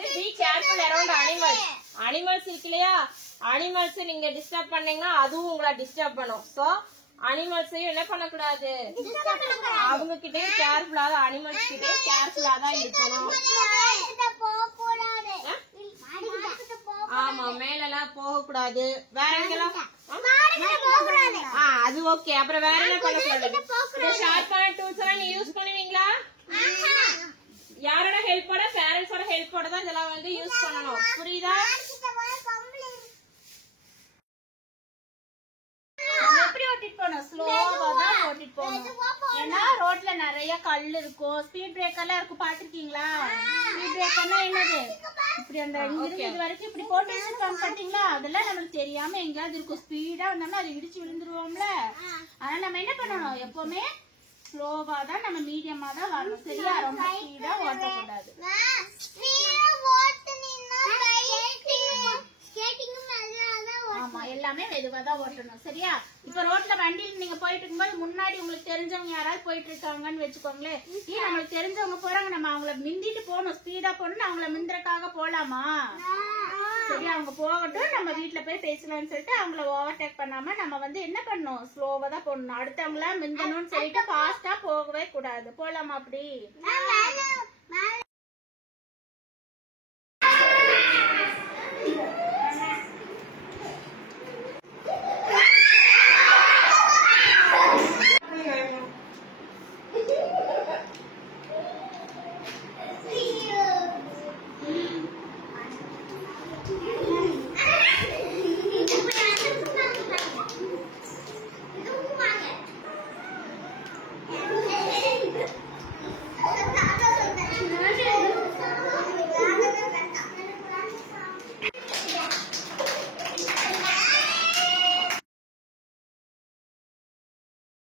இருக்கு. Be careful around animals. Animals இருக்கு இல்லையா, அனிமல்ஸ் நீங்க டிஸ்டர்ப் பண்ணீங்கன்னா அதுவும் உங்களை டிஸ்டர்ப் பண்ணும். சோ அனிமல்ஸையும் என்ன பண்ணக்கூடாது, அவங்க கிட்டே கேர்ஃபுல்லா தான், அனிமல்ஸ் கிட்டே கேர்ஃபுல்லா தான் இருக்கணும். ஆமா, மேல எல்லாம் போக கூடாது. வேற எங்கெல்லாம் அது ஓகே. அப்புறம் வேற என்ன பண்ணக்கூடாது, ஷார்ப்பான டூல்ஸ் எல்லாம் நீ யூஸ் பண்ணுவீங்களா? யாரோட ஹெல்ப்போட, பேரண்ட்ஸோட ஹெல்ப்போட தான் இதெல்லாம் வந்து யூஸ் பண்ணணும். புரியுதா? எப்படி ஓட்டிட்டு போகணும், ஸ்லோவா தான் ஓட்டிட்டு போகணும். ஏன்னா ரோட்ல நிறைய கல் இருக்கும், ஸ்பீட் பிரேக்கர்லாம் இருக்கும். பாத்திருக்கீங்களா? ஸ்பீட் பிரேக்கர்னா என்னது, இப்படி அந்த இது வரைக்கும் இப்படி போட்டு வச்சிருக்காங்க பாத்தீங்களா, அதெல்லாம் நம்மளுக்கு தெரியாம எங்கேயாவது இருக்கும். ஸ்பீடா வந்தோம்னா அது இடிச்சு விழுந்துருவோம்ல. அதனால நம்ம என்ன பண்ணணும், எப்பவுமே ஸ்லோவா தான், நம்ம மீடியமா தான் வரணும். சரியா? ரொம்ப ஸ்பீடா ஓட்டக்கூடாது. ஆமா, எல்லாமே மெதுவா தான் ஓட்டணும். சரியா? இப்ப ரோட்ல வண்டியில நீங்க போயிட்டு இருக்கும்போது முன்னாடி உங்களுக்கு தெரிஞ்சவங்க யாராவது போயிட்டு இருக்காங்கன்னு வச்சுக்கோங்களேன். நம்மளுக்கு தெரிஞ்சவங்க போறாங்க, நம்ம அவங்கள மிந்திட்டு போகணும், ஸ்பீடா போகணும். அவங்கள மிந்திரக்காக போலாமா? சரி, அவங்க போகட்டும், நம்ம வீட்டுல போய் பேசலாம்னு சொல்லிட்டு அவங்கள ஓவர்டேக் பண்ணாம நம்ம வந்து என்ன பண்ணணும், ஸ்லோவா தான் போடணும். அடுத்தவங்கள மிந்தணும்னு சொல்லிட்டு ஃபாஸ்டா போகவே கூடாது. போலாமா? அப்படி